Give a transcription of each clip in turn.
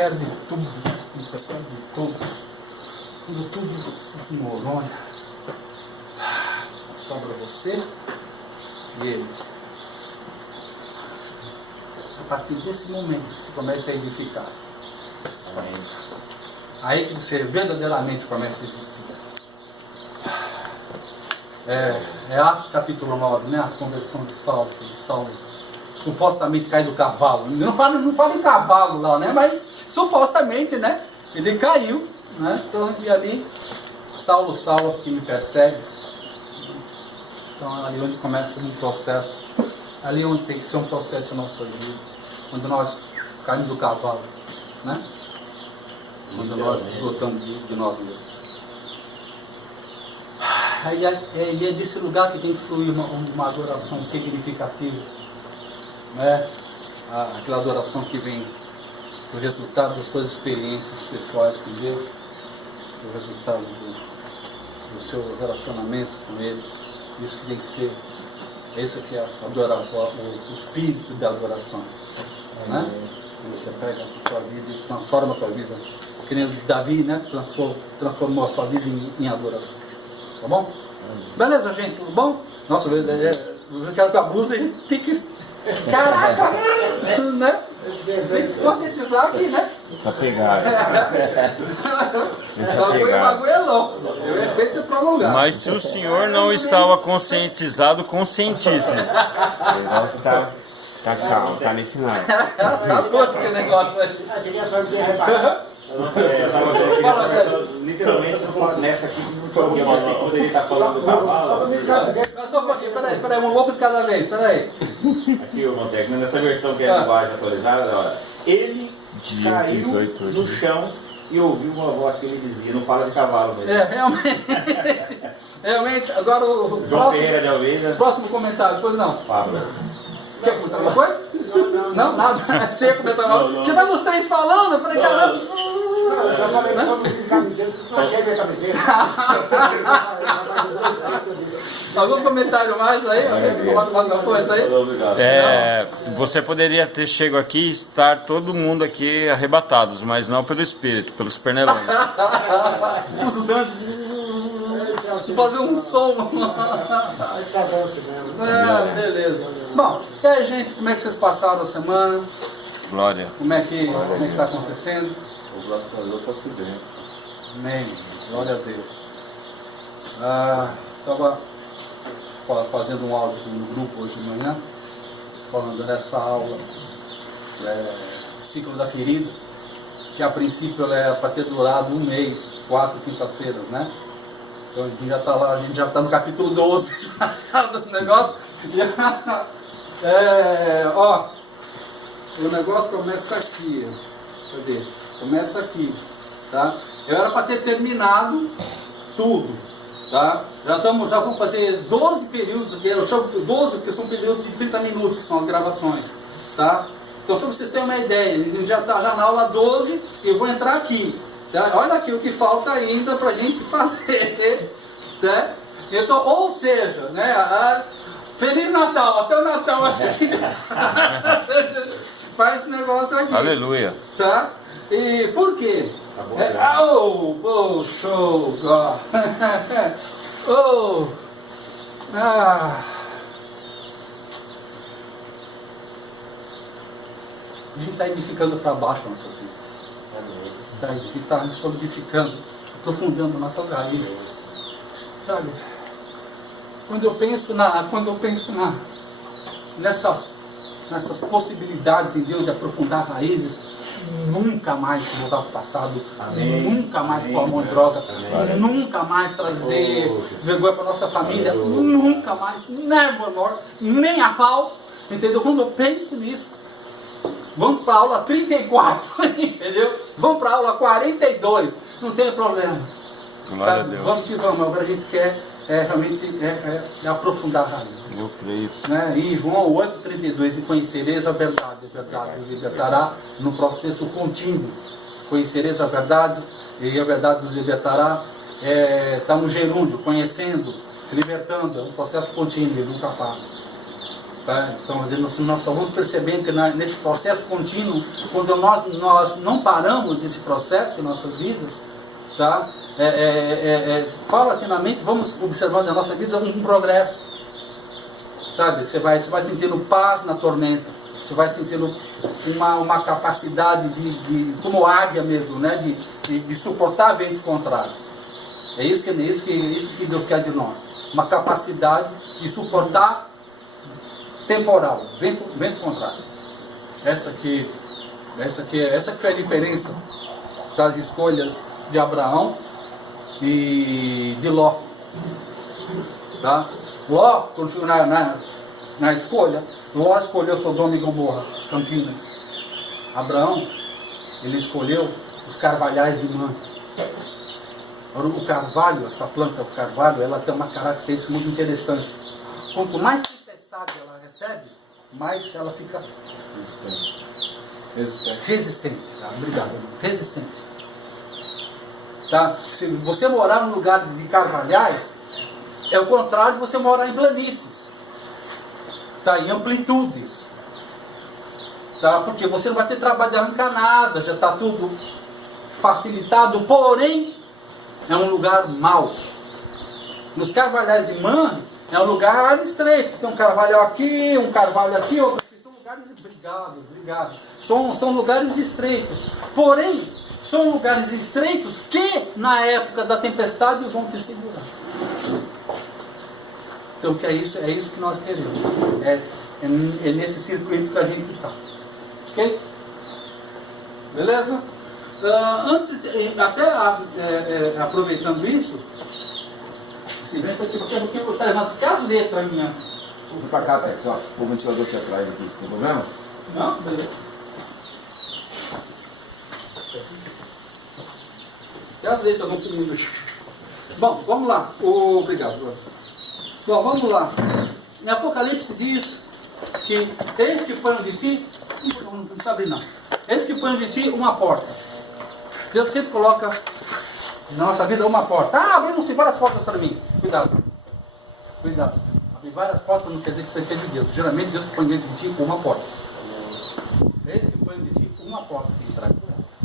perde tudo, quando você perde tudo, quando tudo se desmorona, sobra você e ele. A partir desse momento você começa a edificar. Aí que você verdadeiramente começa a existir. É Atos capítulo 9, né? A conversão de Saulo, que Saulo supostamente cai do cavalo. Não fala em cavalo lá, né? Mas supostamente, né? Ele caiu, né? Então, e ali, Saulo, Saulo, que me persegues. Então, ali onde começa um processo. Ali onde tem que ser um processo em nossas vidas. Onde nós caímos do cavalo, né? Quando nós esgotamos de nós mesmos. E é desse lugar que tem que fluir uma adoração significativa, né? Aquela adoração que vem do resultado das suas experiências pessoais com Deus, do resultado do seu relacionamento com Ele. Isso que tem que ser, esse aqui é adorar, o espírito da adoração, né? Quando você pega a tua vida e transforma a tua vida, que nem Davi, né? Transformou a sua vida em adoração. Tá bom? Beleza, gente? Tudo bom? Nossa, eu quero que a blusa a gente tem que... Caraca! Né? Tem que se conscientizar aqui, né? Pra pegar. O bagulho é louco. O efeito é prolongado. Mas se o senhor não estava conscientizado, conscientize. Agora você tá calmo, tá nesse lado. Tá todo que negócio aí. Eu tava vendo aqui nessa versão, literalmente, nessa aqui, porque você poderia estar falando do cavalo. Só um pouquinho, peraí, um louco de cada vez, peraí. Aqui, o Montec, nessa versão que é a linguagem atualizada, olha, ele caiu no chão e ouviu uma voz que ele dizia, não fala de cavalo mesmo. Realmente, agora o João Ferreira de Almeida. próximo comentário, pois não. Fala. Quer comentar alguma coisa? Não, nada. Você ia comentar algo? Porque nós os três falando, eu falei, caramba. Algum comentário mais aí? Alguma coisa aí? Você poderia ter chego aqui e estar todo mundo aqui arrebatados, mas não pelo espírito, pelos pernilongos. Os anjos fazer um som. Beleza. Bom, e aí, gente, como é que vocês passaram a semana? Glória. Como é que está acontecendo? Graças a Deus está se bem. Amém. Glória a Deus. Estava fazendo um áudio aqui no grupo hoje de manhã, falando dessa aula, ciclo da ferida, que a princípio ela é para ter durado um mês, 4 quintas-feiras, né? Então a gente já está lá, a gente já está no capítulo 12 do negócio. O negócio começa aqui. Cadê? Começa aqui, tá? Eu era para ter terminado tudo, tá? Já vamos fazer 12 períodos aqui, eu chamo 12 porque são períodos de 30 minutos, que são as gravações, tá? Então, só para vocês terem uma ideia, a gente já está já na aula 12 e eu vou entrar aqui, tá? Olha aqui o que falta ainda para a gente fazer, né? Então, ou seja, né? Feliz Natal, até o Natal acho que a gente faz esse negócio aqui. Aleluia. Tá? E por quê? Show! A gente está edificando para baixo nossas vidas. Está solidificando, aprofundando nossas raízes. Sabe? Quando eu penso nessas possibilidades em Deus de aprofundar raízes, nunca mais voltar para o passado, nunca mais pôr a mão em droga, nunca mais trazer vergonha para nossa família, nunca mais, nem a pau, entendeu? Quando eu penso nisso, vamos para a aula 34, entendeu? Vamos para a aula 42, não tem problema. Glória a Deus. Vamos que vamos, agora a gente quer realmente aprofundar a raiz. Eu creio. Né? E João 8,32, e conhecereis a verdade vos libertará no processo contínuo. Conhecereis a verdade, e a verdade vos libertará. Está no gerúndio, conhecendo, se libertando, é um processo contínuo, ele nunca para. Tá? Então, nós só vamos percebendo que nesse processo contínuo, quando nós não paramos esse processo em nossas vidas, tá? Paulatinamente vamos observando na nossa vida um progresso, sabe? Você vai sentindo paz na tormenta, você vai sentindo uma capacidade como águia mesmo, né? de suportar ventos contrários. É isso que Deus quer de nós, uma capacidade de suportar temporal, ventos contrários. Essa que foi a diferença das escolhas de Abraão e de Ló. Tá? Ló, quando chegou na escolha, Ló escolheu Sodoma e Gomorra, as Campinas. Abraão, ele escolheu os carvalhais de Mamre. O carvalho, essa planta, o carvalho, ela tem uma característica muito interessante. Quanto mais tempestade ela recebe, mais ela fica resistente. Tá? Obrigado. Resistente. Tá? Se você morar num lugar de carvalhais, é o contrário de você morar em planícies, tá? Em amplitudes, tá? Porque você não vai ter trabalho de arrancar nada, já está tudo facilitado, porém é um lugar mau. Nos carvalhais de Mamre é um lugar estreito, tem um carvalho aqui, outro aqui, são lugares, obrigado, são lugares estreitos, porém são lugares estreitos que na época da tempestade vão te segurar. Então é isso que nós queremos, é nesse circuito que a gente está, ok? Beleza? Aproveitando isso, se vem aqui, porque eu estou levando até as letras minhas. Vem pra cá, Tex, ó. O ventilador aqui atrás, aqui. Tem problema? Não, beleza. Até as letras vão sumindo. Bom, vamos lá. Obrigado. Bom, vamos lá. Em Apocalipse diz que eis que ponho de ti, não precisa abrir não, eis que ponho de ti uma porta. Deus sempre coloca na nossa vida uma porta. Abriram-se várias portas para mim. Cuidado. Abrir várias portas não quer dizer que você esteja de Deus. Geralmente Deus põe dentro de ti uma porta. Eis que põe de ti uma porta que entrar.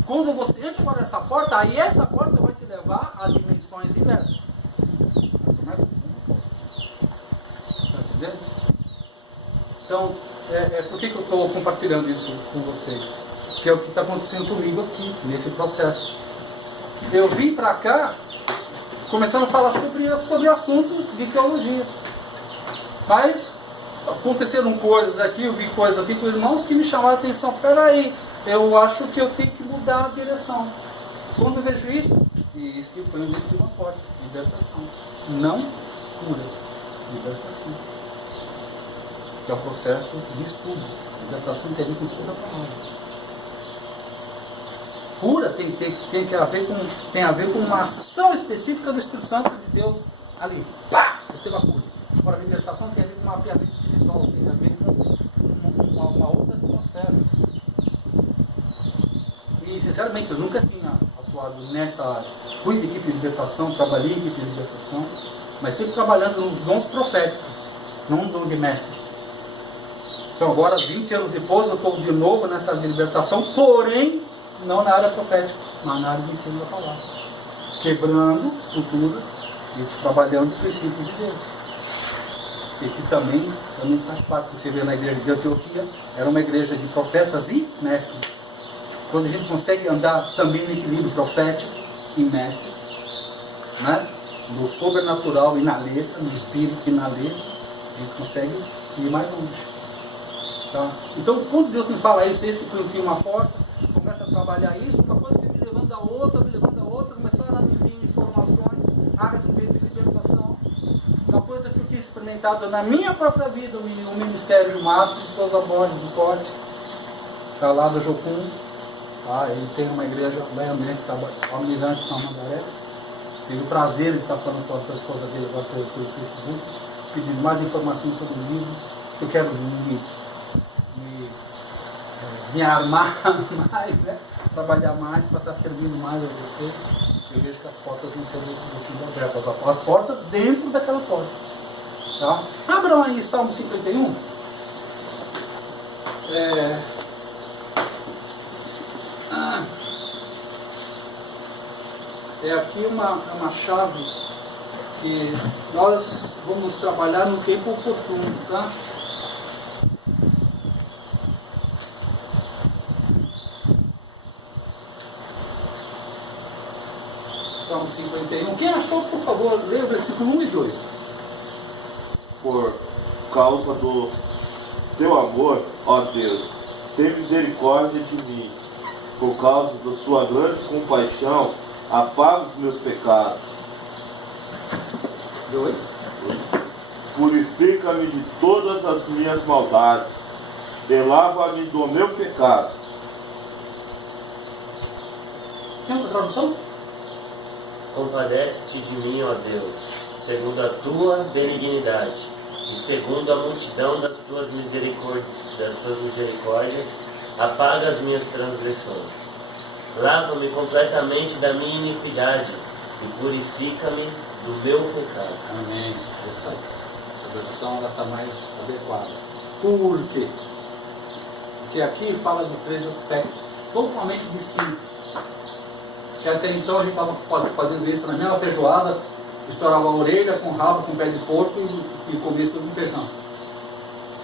Quando você entra por essa porta, aí essa porta vai te levar a dimensões inversas. Mas começa com uma porta. Está entendendo? Então, por que eu estou compartilhando isso com vocês? Que é o que está acontecendo comigo aqui, nesse processo. Eu vim para cá começando a falar sobre assuntos de teologia. Mas aconteceram coisas aqui, eu vi coisas aqui com irmãos que me chamaram a atenção. Peraí, eu acho que eu tenho que mudar a direção. Quando eu vejo isso, e isso que foi dentro de uma porta, libertação. Não cura, libertação. Que é o processo de estudo. Libertação tem a ver com estudo da palavra. Cura tem a ver com uma ação específica do Espírito Santo de Deus ali. Pá! Receba a cura. Agora, a libertação tem a ver com uma mapeamento espiritual, tem a ver com uma outra atmosfera. E, sinceramente, eu nunca tinha atuado nessa área. Fui de equipe de libertação, trabalhei em equipe de libertação, mas sempre trabalhando nos dons proféticos, não no dom de mestre. Então, agora, 20 anos depois, eu estou de novo nessa área de libertação, porém, não na área profética, mas na área de ensino da palavra. Quebrando estruturas e trabalhando princípios de Deus. E que também faz parte. Você vê na igreja de Antioquia, era uma igreja de profetas e mestres. Quando a gente consegue andar também no equilíbrio profético e mestre, né? No sobrenatural e na letra, no espírito e na letra, a gente consegue ir mais longe. Tá? Então, quando Deus me fala isso, esse que eu tinha uma porta, começa a trabalhar isso, uma coisa foi me levando a outra, começaram a me vir informações a respeito de libertação. Uma coisa que eu tinha experimentado na minha própria vida, o ministério Marcos de Souza Borges, do Corte, está lá do Jocum. Tá? Ele tem uma igreja bem ambiente, almirante na Mandaré. Tive o prazer de estar falando com a esposa dele agora pelo Facebook, pedindo mais informações sobre livros. Eu quero me armar mais, né? Trabalhar mais para estar servindo mais a vocês. Eu vejo que as portas vão ser abertas. As portas dentro daquela porta. Tá? Abram aí Salmo 51. É aqui uma chave que nós vamos trabalhar no tempo oportuno, tá? Salmo 51. Quem achou, por favor, leia o versículo 1 e 2. Por causa do teu amor, ó Deus, tem misericórdia de mim. Por causa da sua grande compaixão, apaga os meus pecados. 2. Purifica-me de todas as minhas maldades. E lava-me do meu pecado. Tem outra tradução? Compadece-te de mim, ó Deus, segundo a tua benignidade, e segundo a multidão das tuas misericórdias, apaga as minhas transgressões. Lava-me completamente da minha iniquidade e purifica-me do meu pecado. Amém. Essa versão está mais adequada. Por quê? Porque aqui fala de 3 aspectos totalmente distintos. Que até então a gente estava fazendo isso na mesma feijoada, estourava a orelha com rabo, com pé de porco e comia tudo no feijão.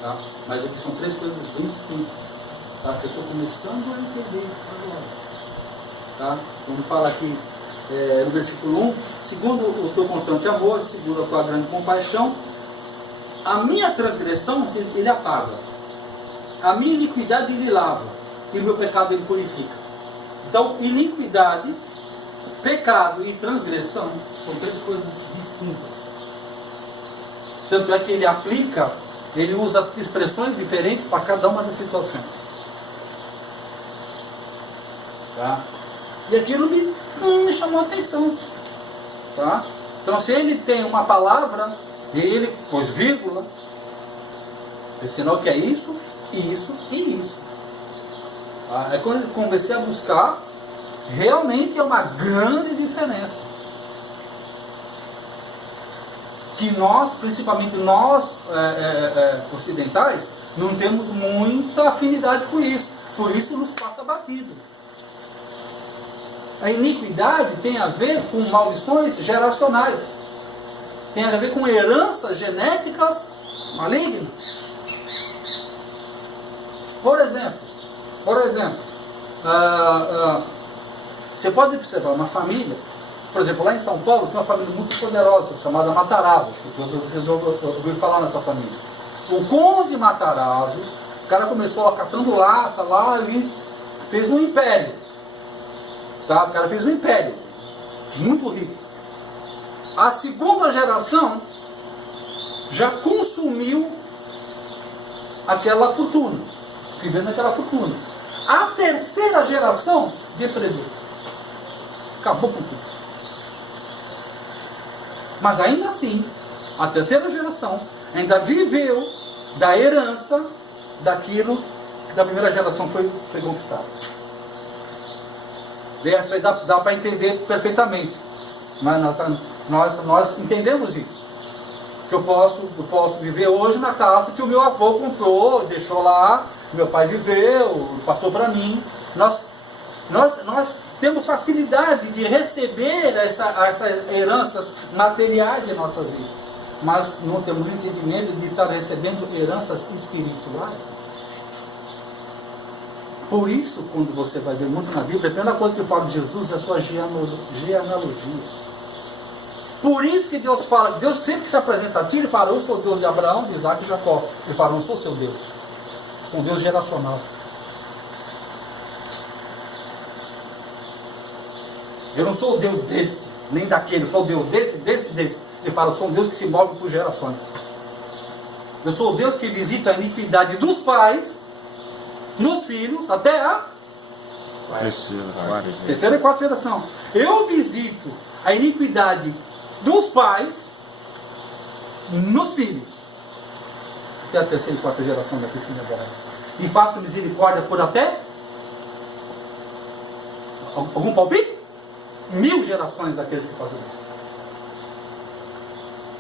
Tá? Mas aqui são 3 coisas bem distintas. Tá? Que eu estou começando a entender agora. Tá? Vamos falar aqui no versículo 1. Segundo o teu constante amor, segundo a tua grande compaixão, a minha transgressão ele apaga. A minha iniquidade ele lava. E o meu pecado ele purifica. Então, iniquidade, pecado e transgressão são 3 coisas distintas. Tanto é que ele usa expressões diferentes para cada uma das situações. Tá? E aquilo me chamou a atenção. Tá? Então, se ele tem uma palavra, e ele pôs vírgula, é sinal que é isso, isso e isso. É quando eu comecei a buscar, realmente é uma grande diferença. Que nós, principalmente nós ocidentais, não temos muita afinidade com isso. Por isso nos passa batido. A iniquidade tem a ver com maldições geracionais. Tem a ver com heranças genéticas malignas. Por exemplo, você pode observar uma família, por exemplo, lá em São Paulo tem uma família muito poderosa, chamada Matarazzo, acho que vocês ouviram falar nessa família. O Conde Matarazzo, o cara começou catando lata lá e fez um império. Tá? O cara fez um império, muito rico. A segunda geração já consumiu aquela fortuna, vivendo aquela fortuna. A terceira geração depredou. Acabou com tudo. Mas ainda assim, a terceira geração ainda viveu da herança daquilo que da primeira geração foi conquistado. Isso aí dá para entender perfeitamente. Mas nós entendemos isso. Que eu posso viver hoje na casa que o meu avô comprou, deixou lá, meu pai viveu, passou para mim. Nós temos facilidade de receber essas heranças materiais de nossas vidas, mas não temos o entendimento de estar recebendo heranças espirituais. Por isso, quando você vai ver muito na Bíblia, a primeira coisa que fala de Jesus é a sua genealogia. Por isso que Deus fala, Deus sempre que se apresenta a ti, ele fala, eu sou o Deus de Abraão, de Isaac e Jacó. Ele fala, não sou seu Deus, eu sou um Deus geracional. Eu não sou o Deus deste, nem daquele, eu sou o Deus desse. Ele fala, eu sou um Deus que se move por gerações. Eu sou o Deus que visita a iniquidade dos pais, nos filhos, até a terceira e quarta geração. Eu visito a iniquidade dos pais nos filhos, até a terceira e quarta geração daqueles que me aborrecem. E faço misericórdia por até algum palpite? 1000 gerações daqueles que fazem bem.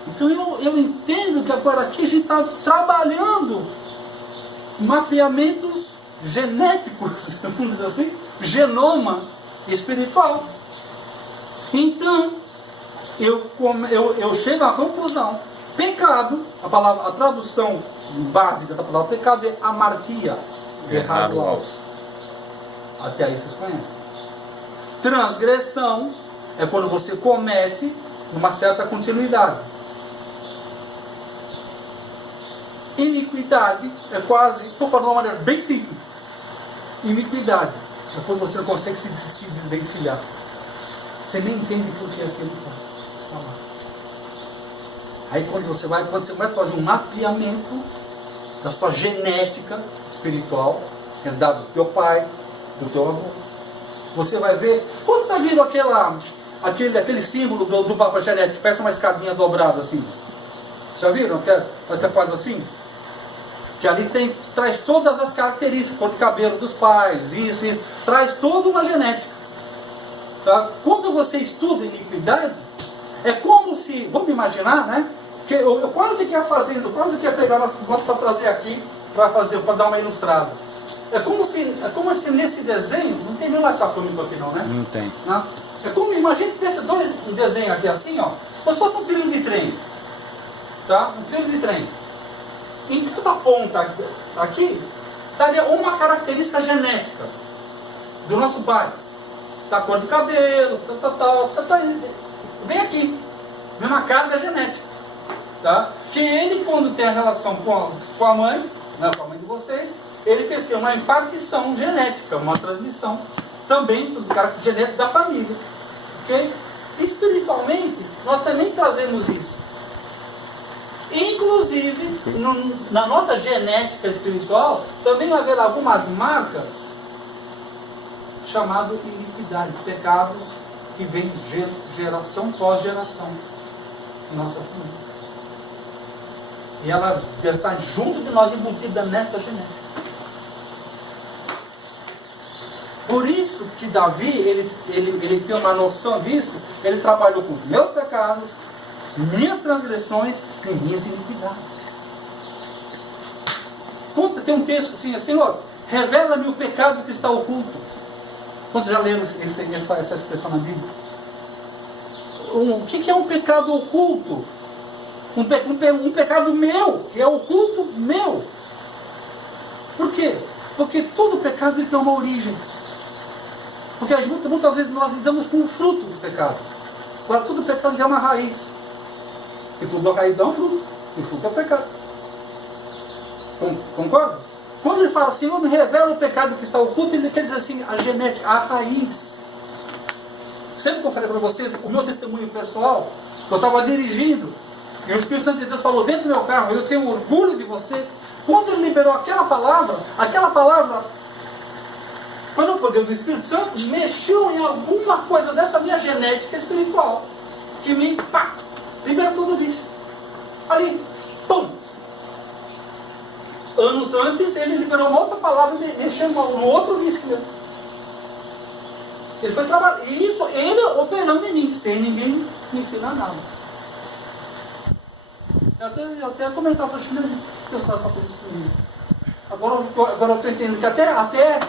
Então eu entendo que agora aqui a gente está trabalhando mapeamentos genéticos, vamos dizer assim, genoma espiritual. Então, eu chego à conclusão: pecado, a tradução básica da palavra pecado é amartia, errado algo. Até aí vocês conhecem. Transgressão é quando você comete uma certa continuidade. Iniquidade é quase, estou falando de uma maneira bem simples. Iniquidade é quando você não consegue se desvencilhar. Você nem entende por que aquilo está lá. Aí quando você vai fazer um mapeamento da sua genética espiritual, herdado do teu pai, do teu avô, você vai ver. Quando já viram aquele símbolo do mapa genético que parece uma escadinha dobrada assim? Já viram? Que faz assim? Que ali traz todas as características, cor de cabelo dos pais, isso, traz toda uma genética. Tá? Quando você estuda iniquidade, é como se, vamos imaginar, né? Que eu quase que ia pegar nós para trazer aqui, para dar uma ilustrada. É como se nesse desenho, não tem nenhum WhatsApp comigo aqui não, né? Não tem. Não? É como, imagina que tivesse um desenho aqui assim, ó, como se fosse um trilho de trem. Tá? Um trilho de trem. Em cada ponta aqui, estaria uma característica genética do nosso pai. Da cor de cabelo, vem aqui. Vem uma carga genética. Tá? Que ele, quando tem a relação com a mãe, né, com a mãe de vocês, ele fez uma impartição genética, uma transmissão também do caráter genético da família. Okay? Espiritualmente, nós também trazemos isso. Inclusive, na nossa genética espiritual, também haverá algumas marcas chamadas iniquidades, pecados que vêm geração pós geração em nossa família. E ela está junto de nós, embutida nessa genética. Por isso que Davi, ele tem uma noção disso, ele trabalhou com os meus pecados, minhas transgressões e minhas iniquidades. Tem um texto assim, Senhor, revela-me o pecado que está oculto. Quantos já leram essa expressão na Bíblia? O que é um pecado oculto? Um pecado meu, que é oculto meu. Por quê? Porque todo pecado ele tem uma origem. Porque muitas vezes nós lidamos com o fruto do pecado. Agora, todo pecado tem uma raiz. E tudo raiz dá um fruto. E o fruto é o pecado. Concorda? Quando ele fala, Senhor, me revela o pecado que está oculto, ele quer dizer assim, a genética, a raiz. Sempre que eu falei para vocês, o meu testemunho pessoal, eu estava dirigindo, e o Espírito Santo de Deus falou dentro do meu carro, eu tenho orgulho de você. Quando ele liberou aquela palavra, pelo poder do Espírito Santo, mexeu em alguma coisa dessa minha genética espiritual, que me, liberou tudo isso. Ali, pum! Anos antes, ele liberou uma outra palavra, mexendo no outro risco mesmo. Ele foi trabalhar, e isso, ele operando em mim, sem ninguém me ensinar nada. Eu até comentava, falei, Deus está fazendo isso comigo. Agora eu estou entendendo que até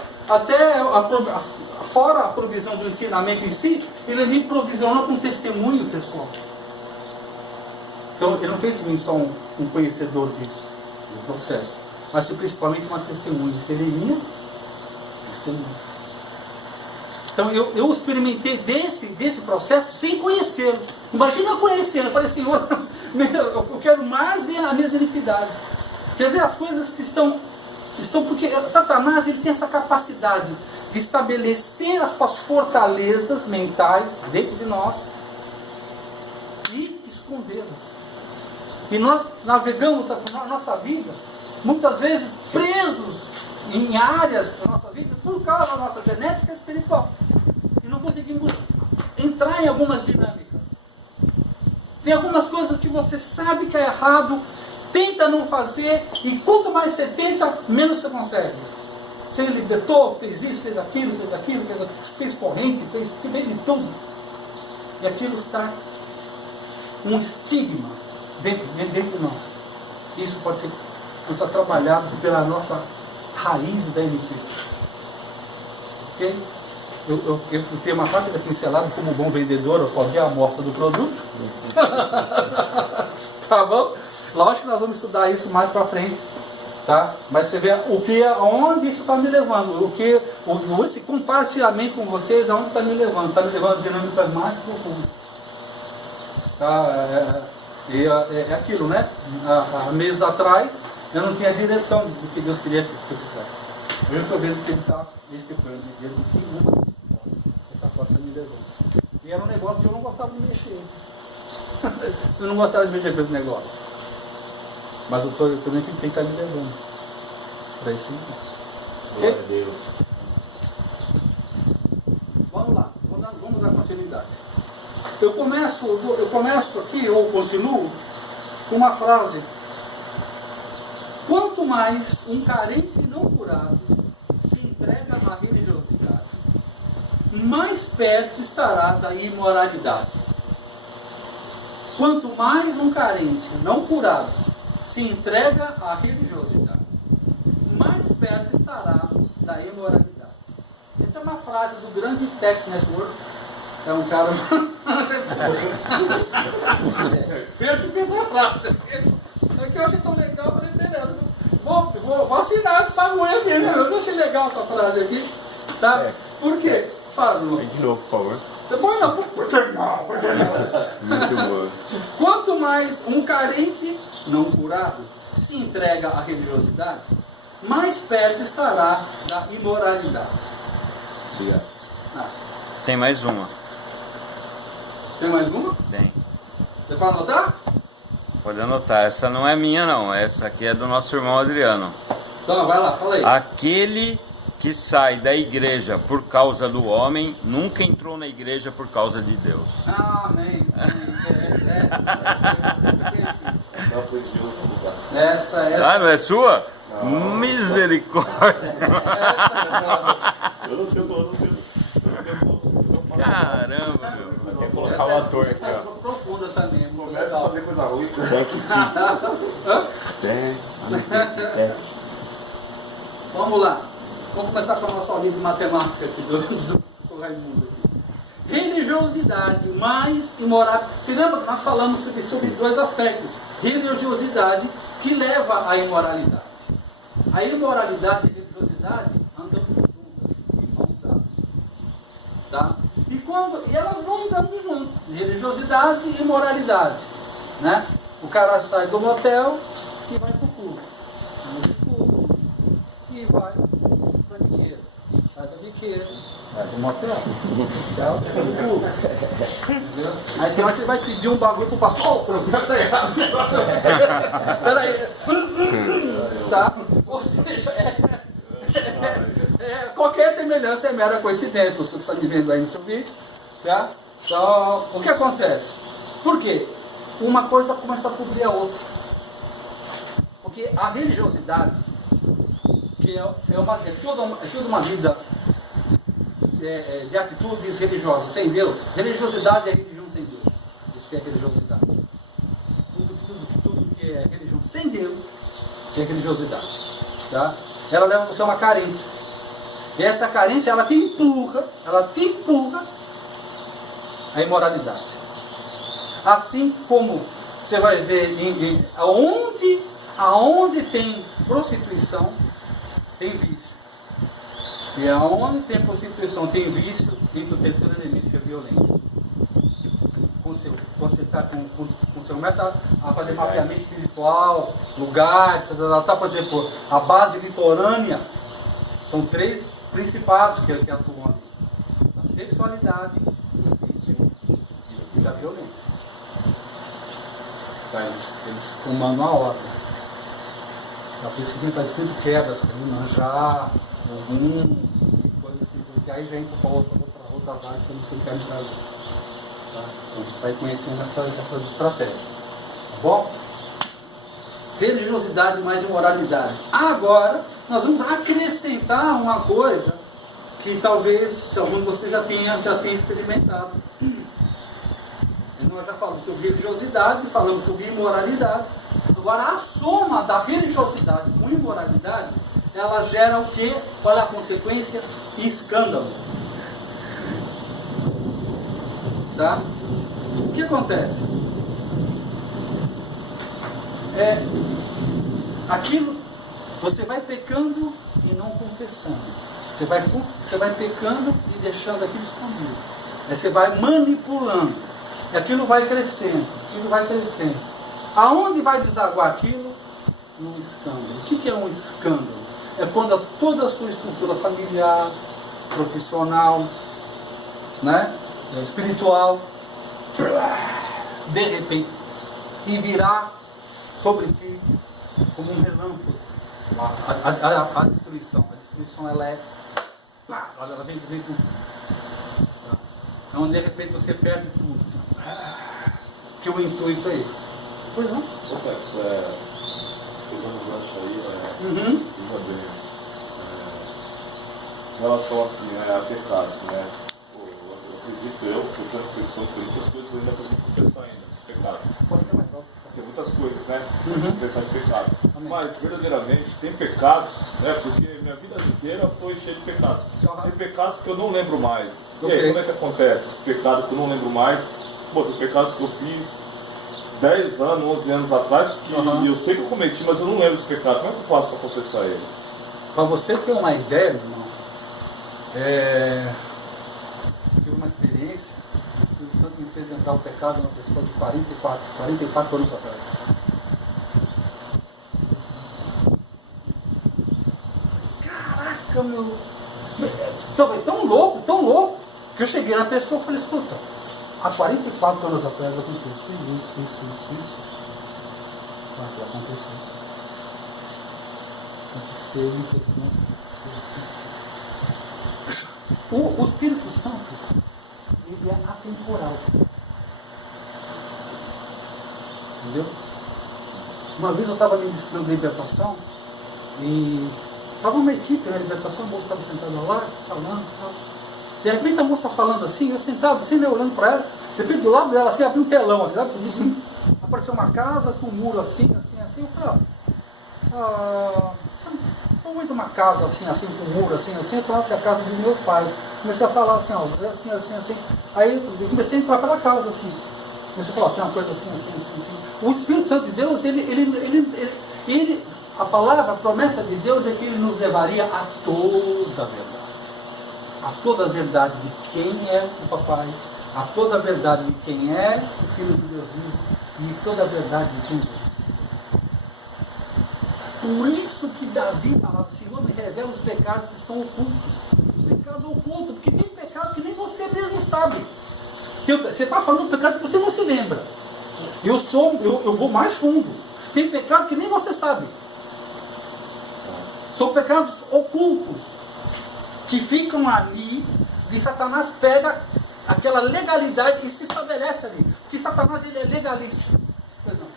fora a provisão do ensinamento em si, ele me provisiona com testemunho pessoal. Então, ele não fez de mim só um conhecedor disso, do processo, mas principalmente uma testemunha, serem minhas testemunhas. Então, eu experimentei desse processo sem conhecê-lo. Imagina eu conhecendo, eu falei, Senhor, eu quero mais ver as minhas iniquidades. Quer ver as coisas que estão porque Satanás ele tem essa capacidade de estabelecer as suas fortalezas mentais dentro de nós e escondê-las. E nós navegamos na nossa vida, muitas vezes presos em áreas da nossa vida por causa da nossa genética espiritual. E não conseguimos entrar em algumas dinâmicas. Tem algumas coisas que você sabe que é errado, tenta não fazer, e quanto mais você tenta, menos você consegue. Você libertou, fez isso, fez aquilo, fez corrente, fez de tudo. E aquilo está um estigma dentro de nós. Isso pode ser começar a trabalhar pela nossa raiz da iniquidade. Ok? Eu tenho uma rápida pincelada, como bom vendedor, eu só vi a amostra do produto. Tá bom? Lógico que nós vamos estudar isso mais para frente. Tá? Mas você vê aonde isso está me levando. Esse compartilhamento com vocês, aonde está me levando? Está me levando a dinâmicas mais profundas. Tá? É aquilo, né? Há meses atrás, eu não tinha direção do que Deus queria que eu fizesse. Hoje eu estou vendo que Ele está executando. Essa porta está me levando. E era um negócio que eu não gostava de mexer. Eu não gostava de mexer com esse negócio. Mas eu também tenho que estar me levando para esse nível. Glória a Deus. Vamos lá, vamos dar continuidade. Eu começo aqui, ou continuo, com uma frase. Quanto mais um carente não curado se entrega à religiosidade, mais perto estará da imoralidade. Quanto mais um carente não curado se entrega à religiosidade, mais perto estará da imoralidade. Essa é uma frase do grande Tex Network. É um cara... Eu que fiz essa frase. É que eu achei tão legal, eu falei, beleza, vou assinar esse bagulho aqui, né? Eu achei legal essa frase aqui. Tá? Por quê? Fala, Lu. De novo, por favor. Por que não? Muito boa. Quanto mais um carente não curado se entrega à religiosidade, mais perto estará da imoralidade. Obrigado. Ah, Tem mais uma. tem mais uma? Tem. Você pode anotar? Pode anotar. Essa não é minha, não. Essa aqui é do nosso irmão Adriano. Então, vai lá, fala aí. Aquele que sai da igreja por causa do homem, nunca entrou na igreja por causa de Deus. Amém. Essa. Ah, não é sua? Não. Misericórdia. Eu não tenho. Caramba, meu. Vou colocar o ator aqui, ó. Profunda também. Começa a fazer coisa ruim. Vamos lá. Vamos começar com a nossa aulinha de matemática aqui do professor Raimundo. Religiosidade mais imoral. Se lembra que nós falamos sobre dois aspectos. Religiosidade que leva à imoralidade. A imoralidade e a religiosidade andam juntas, tá? E elas vão andando juntas. Religiosidade e imoralidade, né? O cara sai do motel e vai para o clube. E vai para a biqueira. Sai da biqueira, vai para o motel. Aí tem hora que ele vai pedir um bagulho pro pastor. Peraí. Tá? Ou seja, qualquer semelhança é mera coincidência. Você que está me vendo aí no seu vídeo. Tá? Então, o que acontece? Por quê? Uma coisa começa a cobrir a outra. Porque a religiosidade, que é toda uma vida de atitudes religiosas sem Deus. Religiosidade é religião sem Deus. Isso que é religiosidade. Tudo que é religião sem Deus é religiosidade. Tá? Ela leva você a uma carência. E essa carência, ela te empurra à imoralidade. Assim como você vai ver aonde tem prostituição, tem vício. E aonde tem prostituição, tem vício, entra o terceiro elemento, que é a violência. Quando você começa a fazer mapeamento espiritual, lugares, por exemplo, a base litorânea, são 3 principados que atuam ali: a sexualidade, o vício e a violência. Eles comandam a ordem. É por isso que a gente faz sempre quebras, manjar, algum coisa que aí vem para outras áreas que eu não tenho que entrar ali. Tá? Então a gente vai conhecendo essas estratégias. Tá bom? Religiosidade mais imoralidade. Agora, nós vamos acrescentar uma coisa que talvez algum de vocês já tenha experimentado. Nós já falamos sobre religiosidade, falamos sobre imoralidade. Agora, a soma da religiosidade com imoralidade, ela gera o quê? Qual é a consequência? Escândalo. Tá? O que acontece? Aquilo, você vai pecando e não confessando. Você vai pecando e deixando aquilo escondido. Aí você vai manipulando. E aquilo vai crescendo. Aquilo vai crescendo. Aonde vai desaguar aquilo? Num escândalo. O que é um escândalo? É quando toda a sua estrutura familiar, profissional, né, espiritual, de repente, e virá sobre ti como um relâmpago. A destruição. A destruição, ela é... Pá, ela vem com... Então, de repente, você perde tudo. Assim, que o intuito é esse. Pois não? Ô, Tex, pegando o gancho aí, em relação assim, a pecados, né? Eu acredito que eu tenho reflexão por muitas coisas eu ainda acredito em confessar ainda, pecado. Pode ter mais alto. Tem muitas coisas, né? Confessar de pecado. Mas, verdadeiramente, tem pecados, né? Porque minha vida inteira foi cheia de pecados. Tem pecados que eu não lembro mais. E aí, como é que acontece? Esses pecados que eu não lembro mais, pô, tem pecados que eu fiz 10 anos, 11 anos atrás, que eu sei que eu cometi, mas eu não lembro desse pecado. Como é que eu faço para confessar ele? Para você ter uma ideia, meu irmão, tive uma experiência, o Espírito Santo me fez lembrar o pecado de uma pessoa de 44 anos atrás. Caraca, meu! Tão louco, que eu cheguei na pessoa e falei, escuta, há 44 anos atrás aconteceu isso. Aconteceu isso. Aconteceu, infelizmente, aconteceu. O Espírito Santo, ele é atemporal. Entendeu? Uma vez eu estava ministrando libertação e estava uma equipe na libertação, a moça estava sentada lá, falando e tal. De repente a moça falando assim, eu sentado assim, né, olhando para ela, de repente do lado dela assim, abriu um telão, assim, assim, apareceu uma casa, tinha um muro assim, eu falei, não muito uma casa assim, com um muro assim, eu falei, essa é a casa dos meus pais. Comecei a falar assim, assim. Aí eu comecei a entrar pela casa assim. Comecei a falar, tem uma coisa assim. O Espírito Santo de Deus, ele a palavra, a promessa de Deus é que ele nos levaria a toda a verdade. A toda a verdade de quem é o papai, a toda a verdade de quem é o Filho de Deus vivo e toda a verdade de quem é. Por isso que Davi falava, o Senhor me revela os pecados que estão ocultos. Pecado oculto, porque tem pecado que nem você mesmo sabe. Você está falando de pecado que você não se lembra. Eu vou mais fundo. Tem pecado que nem você sabe. São pecados ocultos que ficam ali e Satanás pega aquela legalidade e se estabelece ali. Porque Satanás, ele é legalista. Pois não.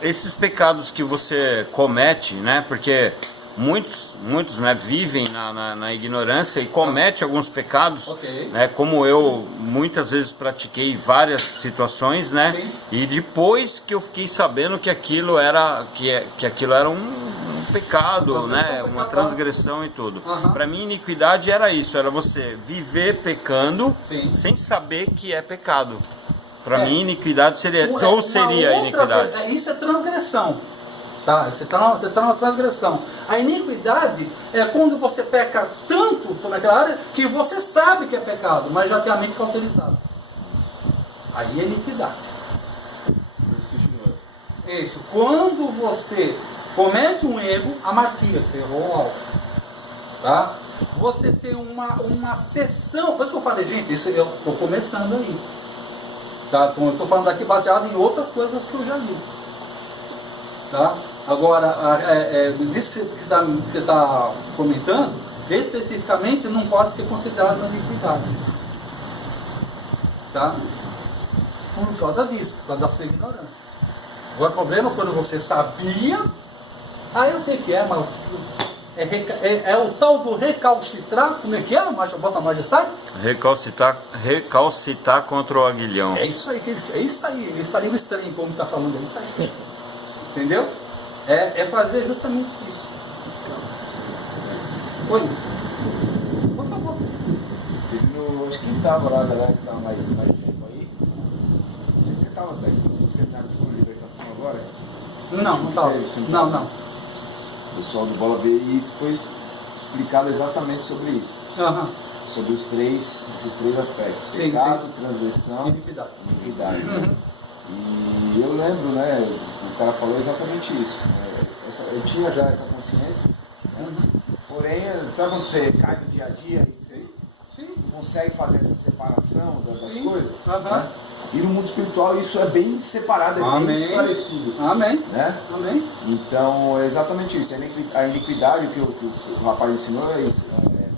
Esses pecados que você comete, né? Porque muitos né, vivem na ignorância e cometem alguns pecados, né? Como eu muitas vezes pratiquei várias situações, né? Sim. E depois que eu fiquei sabendo que aquilo era um pecado, né? Uma transgressão e tudo. Para mim, iniquidade era isso, era você viver pecando sem saber que é pecado. Para mim, iniquidade seria iniquidade. Isso é transgressão. Tá? Você está numa transgressão. A iniquidade é quando você peca tanto sobre aquela área que você sabe que é pecado, mas já tem a mente cauterizada. Aí é iniquidade. Isso. Quando você comete um erro, amartia, você errou algo. Tá? Você tem uma sessão. Por isso que eu falei, gente, isso eu estou começando aí. Tá? Então, eu estou falando aqui baseado em outras coisas que eu já li. Tá? Agora, disso que você está comentando, especificamente não pode ser considerado iniquidade. Tá? Por causa disso, por causa da sua ignorância. Agora, o problema é quando você sabia, eu sei que é, mas É o tal do recalcitrar, como é que é, Vossa Majestade? Recalcitar contra o aguilhão. É isso aí, essa língua estranha como está falando, é isso aí. Entendeu? É fazer justamente isso. Oi, por favor. Acho que estava lá, a galera que estava mais tempo aí. Não sei se você estava, você está com libertação agora? Não estava. Não. O pessoal do Bola B, e isso foi explicado exatamente sobre isso. Sobre esses três aspectos. Sim, pecado, transgressão e iniquidade. E eu lembro, né, o cara falou exatamente isso. Eu tinha já essa consciência, né? Porém, sabe quando você cai no dia a dia e você não consegue fazer essa separação das coisas? Né? E no mundo espiritual isso é bem separado, é bem esclarecido. Amém. Né? Amém. Então, é exatamente isso. A iniquidade que o rapaz ensinou é isso.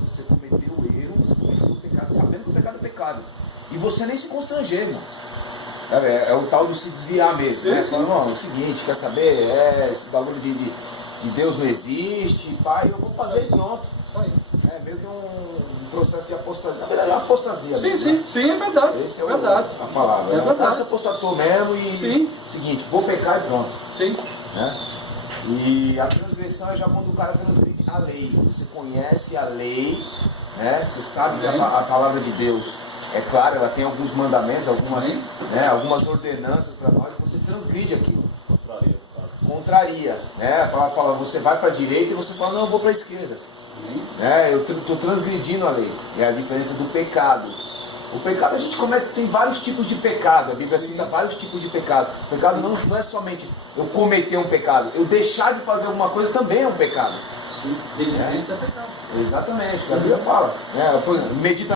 Você cometeu o erro, você cometeu o pecado, sabendo que o pecado é pecado. E você nem se constranger, irmão. É o tal de se desviar mesmo. Sim, né? sim. Falando, não, é o seguinte, quer saber? Esse bagulho de Deus não existe, pai, eu vou fazer e pronto. Isso aí. É meio que um processo de apostasia. Na verdade, é uma apostasia. Sim, mesmo, né? sim, é verdade. Esse é verdade. a palavra. É verdade. Você apostatou mesmo e Sim. seguinte, vou pecar e pronto. Sim. Né? E a transgressão é já quando o cara transgride a lei. Você conhece a lei, né? Você sabe que a palavra de Deus é clara, ela tem alguns mandamentos, algumas ordenanças para nós, você transgride aquilo. Contraria, né? A palavra fala, você vai para a direita e você fala, não, eu vou para a esquerda. Né? Eu estou transgredindo a lei. É a diferença do pecado. O pecado a gente comete, tem vários tipos de pecado. A Bíblia cita vários tipos de pecado. O pecado não é somente eu cometer um pecado, eu deixar de fazer alguma coisa também é um pecado. Sim, é pecado. Exatamente, a Bíblia fala. Por exemplo, medita